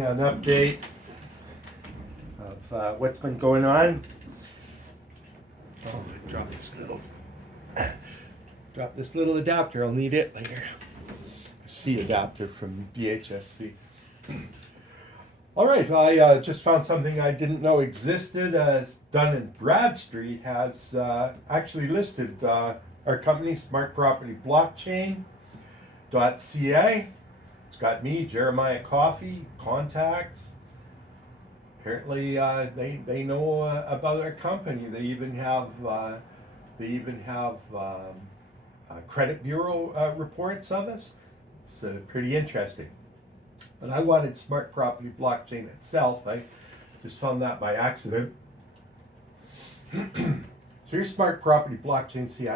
An update of what's been going on. Oh, I dropped this little adapter. I'll need it later. C adapter from DHSC. All right, I just found something I didn't know existed. Dun & Bradstreet has actually listed our company, Smart Property Blockchain.ca. It's got me, Jeremiah Coffey, contacts. Apparently, they know about our company. They even have credit bureau reports of us. It's pretty interesting. But I wanted Smart Property Blockchain itself. I just found that by accident. So here's Smart Property Blockchain. See,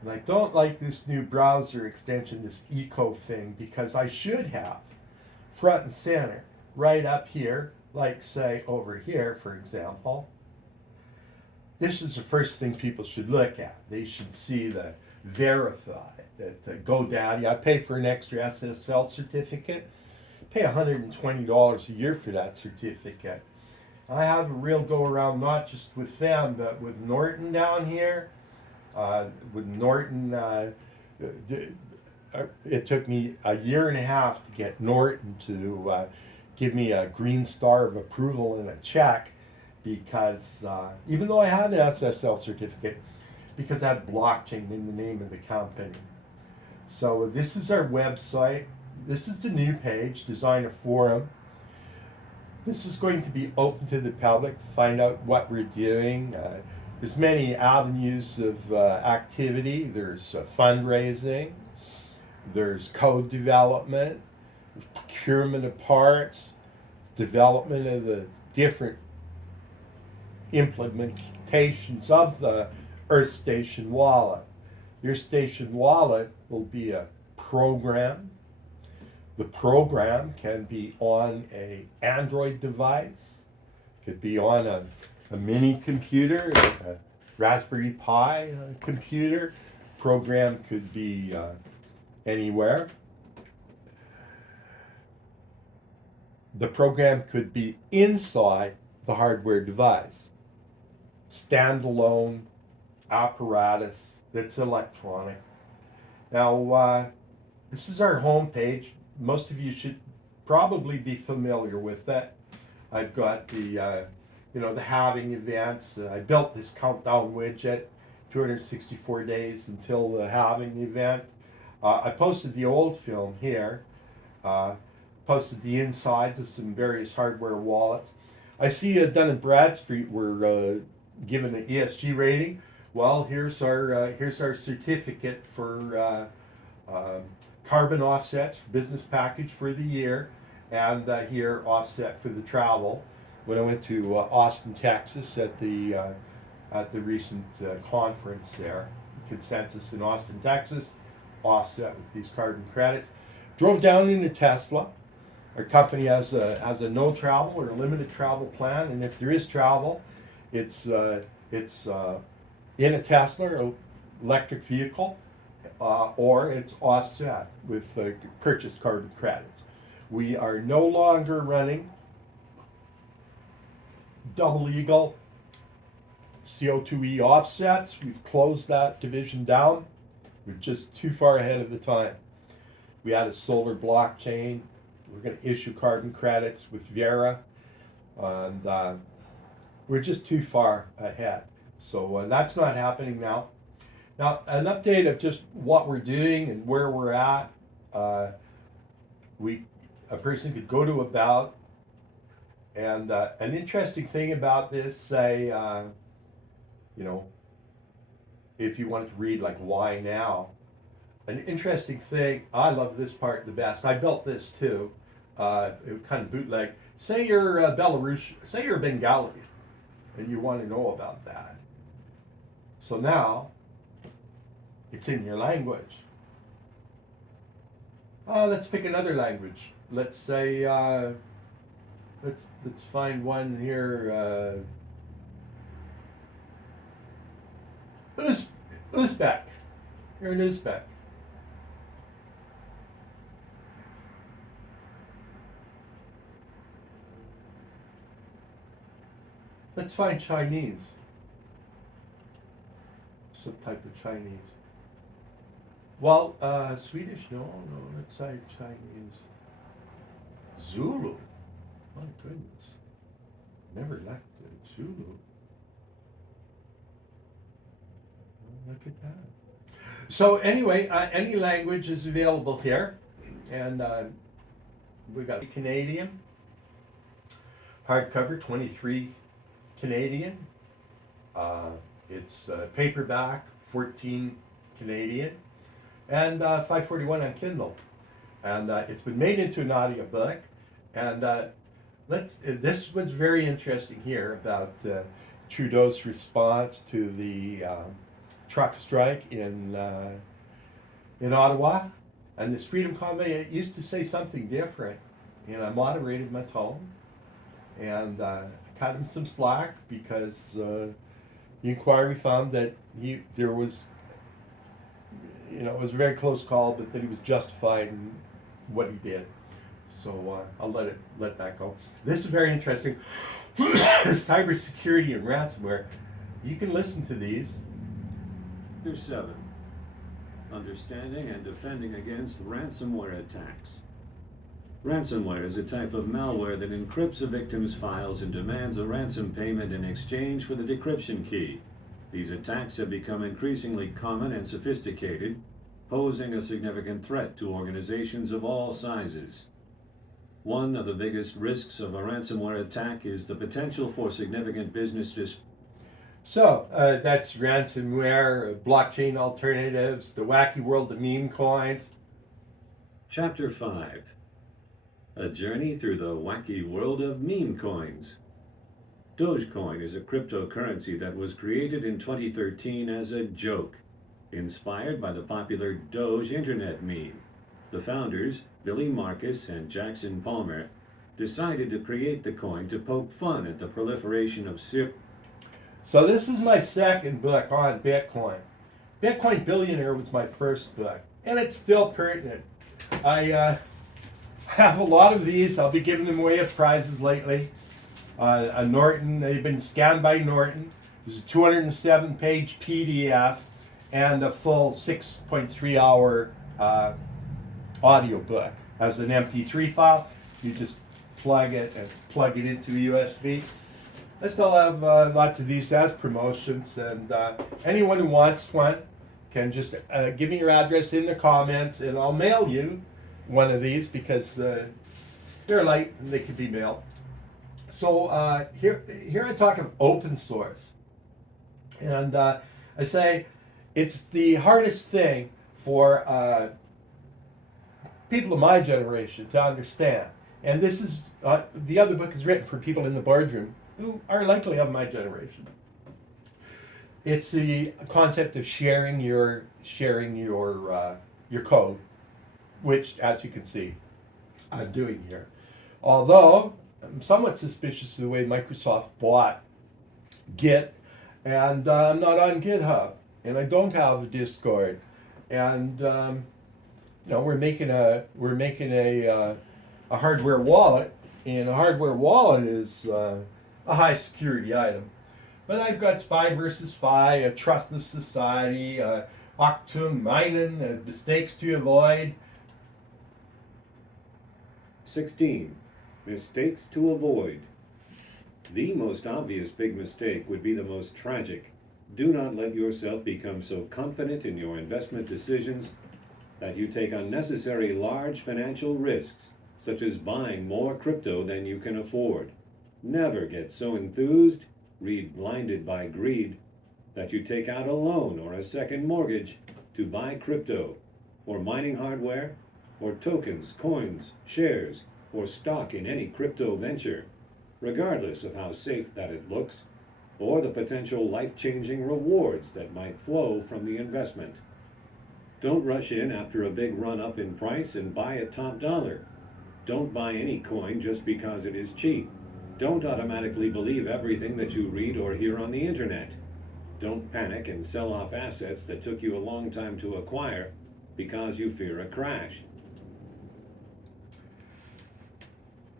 and I don't like this new browser extension, this eco thing, because I should have front and center right up here, like say over here, for example. This is the first thing people should look at. They should see the verify that GoDaddy. I pay for an extra SSL certificate. Pay $120 a year for that certificate. I have a real go around, not just with them, but with Norton down here. With Norton, it took me a year and a half to get Norton to give me a green star of approval and a check, because even though I had an SSL certificate, because I had blockchain in the name of the company. So this is our website. This is the new page, Design a Forum. This is going to be open to the public to find out what we're doing. There's many avenues of activity. There's fundraising, there's code development, procurement of parts, development of the different implementations of the Earth Station wallet. Your station wallet will be a program. The program can be on an Android device, could be on a mini computer, a Raspberry Pi computer. Program could be anywhere. The program could be inside the hardware device. Standalone apparatus that's electronic. Now, this is our home page. Most of you should probably be familiar with that. I've got the the halving events. I built this countdown widget, 264 days until the halving event. I posted the old film here, posted the insides of some various hardware wallets. I see Dun & Bradstreet were given an ESG rating. Well, here's our certificate for carbon offsets for business package for the year, and here offset for the travel. When I went to Austin, Texas at the recent conference there, Consensus in Austin, Texas, offset with these carbon credits. Drove down in a Tesla. Our company has a no travel or a limited travel plan, and if there is travel, it's in a Tesla or electric vehicle, or it's offset with purchased carbon credits. We are no longer running double eagle CO2e offsets. We've closed that division down. We're just too far ahead of the time. We had a solar blockchain. We're going to issue carbon credits with Vera, and we're just too far ahead. So that's not happening now. Now, an update of just what we're doing and where we're at. A person could go to About, and an interesting thing about this, say, if you wanted to read like why now, an interesting thing, I love this part the best. I built this too. It was kind of bootleg. Say you're Belarus, say you're Bengali, and you want to know about that. So now, it's in your language. Let's pick another language. Let's say, let's find one here. Uzbek. You're an Uzbek. Let's find Chinese. Some type of Chinese. Well, Swedish, no, let's say Chinese. Zulu. My goodness. Never left Zulu. Oh, look at that. So anyway, any language is available here. And we got Canadian. Hardcover, 23 Canadian. It's paperback, 14 Canadian. And 541 on Kindle. And it's been made into an audiobook. And this was very interesting here about Trudeau's response to the truck strike in Ottawa. And this Freedom Convoy used to say something different. And I moderated my tone and cut him some slack because the inquiry found that there was, it was a very close call, but that he was justified in what he did. So I'll let that go. This is very interesting. Cybersecurity and ransomware. You can listen to these. Chapter 7. Understanding and defending against ransomware attacks. Ransomware is a type of malware that encrypts a victim's files and demands a ransom payment in exchange for the decryption key. These attacks have become increasingly common and sophisticated, posing a significant threat to organizations of all sizes. One of the biggest risks of a ransomware attack is the potential for significant business disruption. So that's ransomware, blockchain alternatives, the wacky world of meme coins. Chapter 5. A journey through the wacky world of meme coins. Dogecoin is a cryptocurrency that was created in 2013 as a joke, inspired by the popular Doge internet meme. The founders, Billy Marcus and Jackson Palmer, decided to create the coin to poke fun at the proliferation of So this is my second book on Bitcoin. Bitcoin Billionaire was my first book, and it's still pertinent. I have a lot of these. I'll be giving them away as prizes lately. A Norton, they've been scanned by Norton. There's a 207-page PDF and a full 6.3 hour audio book. As an MP3 file, you just plug it into the USB. I still have lots of these as promotions, and anyone who wants one can just give me your address in the comments, and I'll mail you one of these because they're light and they can be mailed. So here I talk of open source, and I say it's the hardest thing for people of my generation to understand. And this is the other book is written for people in the boardroom who are likely of my generation. It's the concept of sharing your code, which, as you can see, I'm doing here. Although I'm somewhat suspicious of the way Microsoft bought Git, and I'm not on GitHub, and I don't have a Discord, and we're making a hardware wallet, and a hardware wallet is a high security item. But I've got Spy versus Spy, a Trustless Society, Octung Minen, mistakes to avoid. 16. Mistakes to avoid. The most obvious big mistake would be the most tragic. Do not let yourself become so confident in your investment decisions that you take unnecessary large financial risks, such as buying more crypto than you can afford. Never get so enthused, blinded by greed, that you take out a loan or a second mortgage to buy crypto, or mining hardware, or tokens, coins, shares, or stock in any crypto venture, regardless of how safe that it looks, or the potential life-changing rewards that might flow from the investment. Don't rush in after a big run-up in price and buy at top dollar. Don't buy any coin just because it is cheap. Don't automatically believe everything that you read or hear on the internet. Don't panic and sell off assets that took you a long time to acquire because you fear a crash.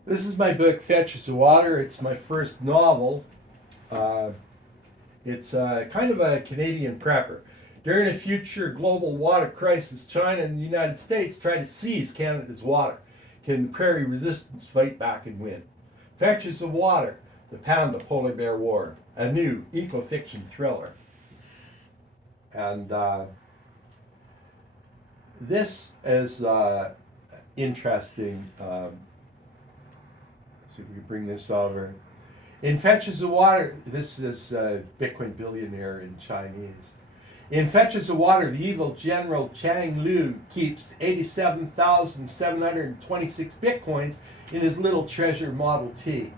This is my book, Fetches of Water. It's my first novel, Uh, it's kind of a Canadian prepper. During a future global water crisis, China and the United States try to seize Canada's water. Can the Prairie Resistance fight back and win? Fetches of Water, The Panda Polar Bear War, a new eco-fiction thriller. And this is interesting. So we can bring this over. In Fetches of Water, this is Bitcoin billionaire in Chinese. In Fetches of Water, the evil General Chang Lu keeps 87,726 Bitcoins in his little treasure Model T.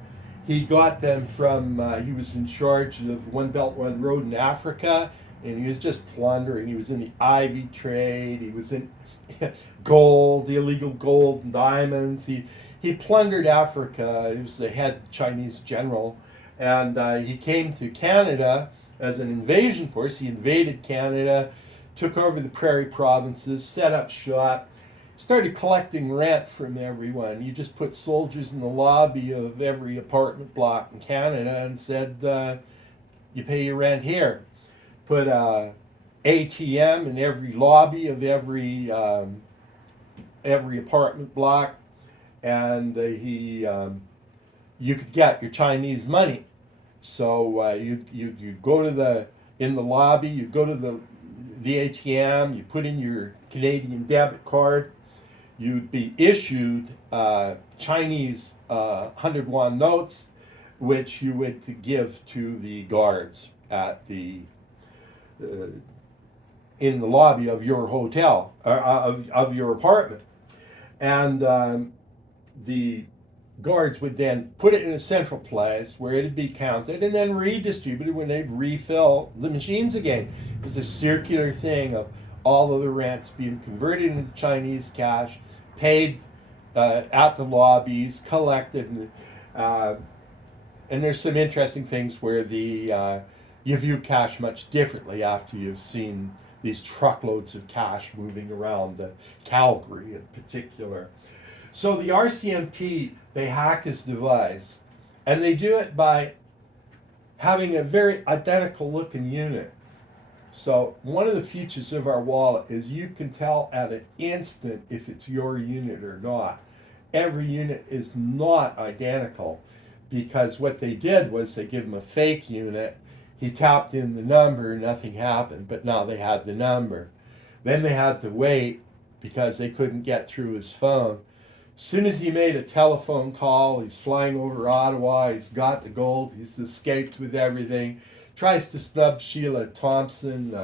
He got them from, he was in charge of One Belt, One Road in Africa, and he was just plundering. He was in the ivy trade, he was in gold, the illegal gold and diamonds. He plundered Africa. He was the head Chinese general, and he came to Canada as an invasion force. He invaded Canada, took over the prairie provinces, set up shop, started collecting rent from everyone. You just put soldiers in the lobby of every apartment block in Canada and said, you pay your rent here. Put a ATM in every lobby of every apartment block, and you could get your Chinese money. So you go to in the lobby, you go to the ATM, you put in your Canadian debit card, you'd be issued Chinese 100 yuan notes, which you would give to the guards at the in the lobby of your hotel, of your apartment. And the guards would then put it in a central place where it'd be counted and then redistributed when they'd refill the machines again. It was a circular thing of all of the rents being converted into Chinese cash, paid at the lobbies, collected. And there's some interesting things where you view cash much differently after you've seen these truckloads of cash moving around Calgary in particular. So the RCMP, they hack this device, and they do it by having a very identical looking unit. So one of the features of our wallet is you can tell at an instant if it's your unit or not. Every unit is not identical, because what they did was they give him a fake unit. He tapped in the number, nothing happened, but now they had the number. Then they had to wait because they couldn't get through his phone. As soon as he made a telephone call, he's flying over Ottawa, he's got the gold, he's escaped with everything, tries to snub Sheila Thompson,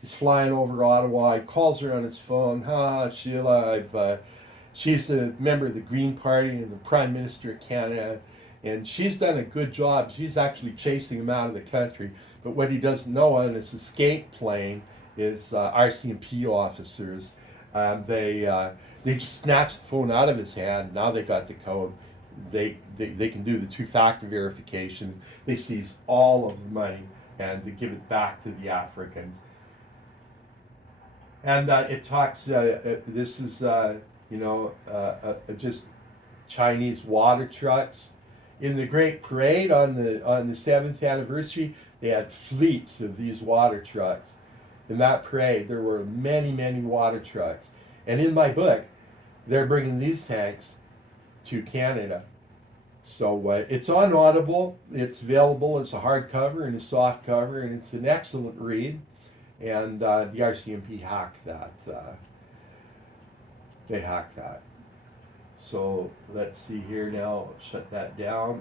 he's flying over Ottawa, he calls her on his phone, Sheila, she's a member of the Green Party and the Prime Minister of Canada, and she's done a good job. She's actually chasing him out of the country. But what he doesn't know on his escape plane is RCMP officers. They just snatched the phone out of his hand. Now they got the code. They can do the two-factor verification. They seize all of the money and they give it back to the Africans. And it talks. This is just Chinese water trucks. In the Great Parade on the 7th anniversary, they had fleets of these water trucks. In that parade, there were many, many water trucks. And in my book, they're bringing these tanks to Canada. So it's on Audible. It's available as a hardcover and a soft cover, and it's an excellent read. And the RCMP hacked that. They hacked that. So let's see here now. Shut that down.